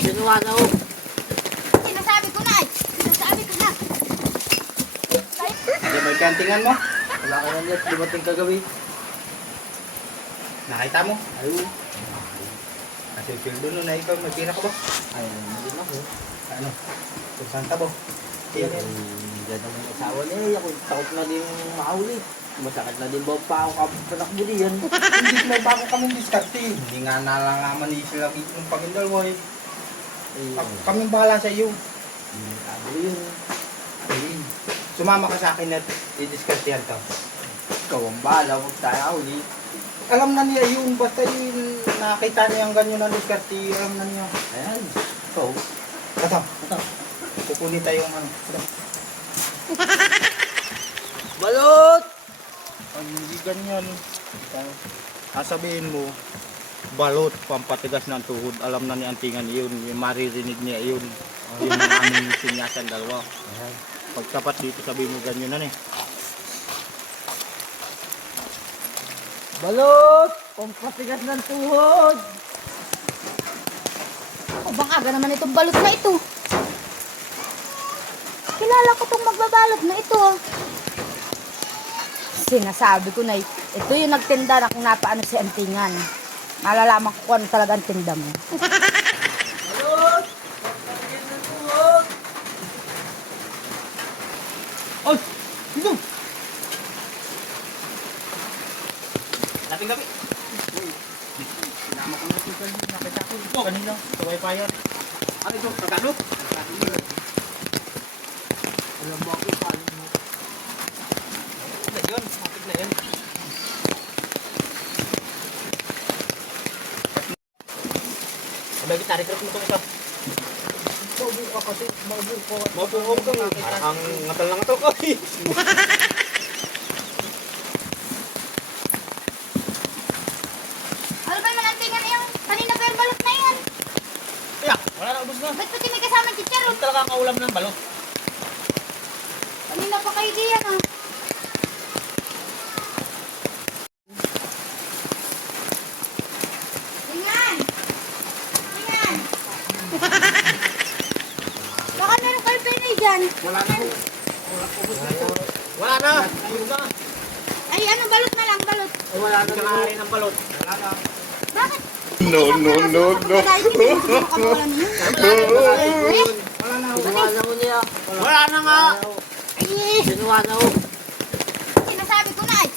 Sinuha na ho. Sinasabi ko na eh. Sinasabi ko na. Hindi may kantingan mo? Wala ka na net, dumating kagabi. Nakita mo? Ayun. Kasi field doon na ikaw, may pira ka ba? Ayun, hindi na ako. Ano? Kung saan ka ba? Yan ang ganda ng asawa niya. Ako takot na din makahuli. Masakit na din ba pa ako kapatakbo diyan. Hindi may bago kaming diskarte. Hindi nga nalalaman ni sila ng pagindal eh. Kaming bahala sa iyo. Sabi yun. Ayun. Sumama ka sa akin at i-diskartehan to. Ikaw ang bahala, huwag tayo huli. Alam na niya yun, basta yun, nakita niya ang ganyan ng diskarte, alam na niya. Ayan. Ikaw. Ito, Ito. kukunin tayong ano. Ito. Balot! Pag hindi ganyan, sasabihin mo, balot, pampatigas ng tuhod, alam na ni Antingan yun, maririnig niya yun. Yun ang aming sinyasan dalawa. Ayan. Pagtapat dito, sabihin mo ganyan na eh. Balot! Pampatigas ng tuhod! O bang aga naman itong balot na ito. Kilala ko itong magbabalot na ito. Sinasabi ko na ito yung nagtinda na kung napaano si Antingan. Malalaman ko kung ano talaga ang tinda mo. Balot! Pampatigas ng tuhod! Oy! Dito! Dating gabi. Sinama ko na ito. Nakita ko. Ito, kanina. Ito ay payan. Ano ito? Tagalog? Alam mo ako paano mo. Na yun. Matig na yun. Abay, gitari ko mo ito ito. Maubo ka kasi. Maubo ko. Mabuhom ka nga. Ang ngatal lang ito. Oy! Ano ba yung Antingan yung kanina pa yung balot na yan? Kaya, wala na ubos na. Ba't pati may kasamang chicharon? Hindi talaga kaulam ng balot. Kanina pa kayo diyan ah. Tingan! Tingan! Baka meron kayo penay dyan. Wala na. Wala na. Ayun na. Ay ano, balot na lang, balot. Ay, wala na. Kalahari ng balot. Wala na. Bakit? No, no, no, no. Wala na. Sinuha na ko niya. Wala na nga. Ay, Sinuha na ko. sinasabi ko na eh.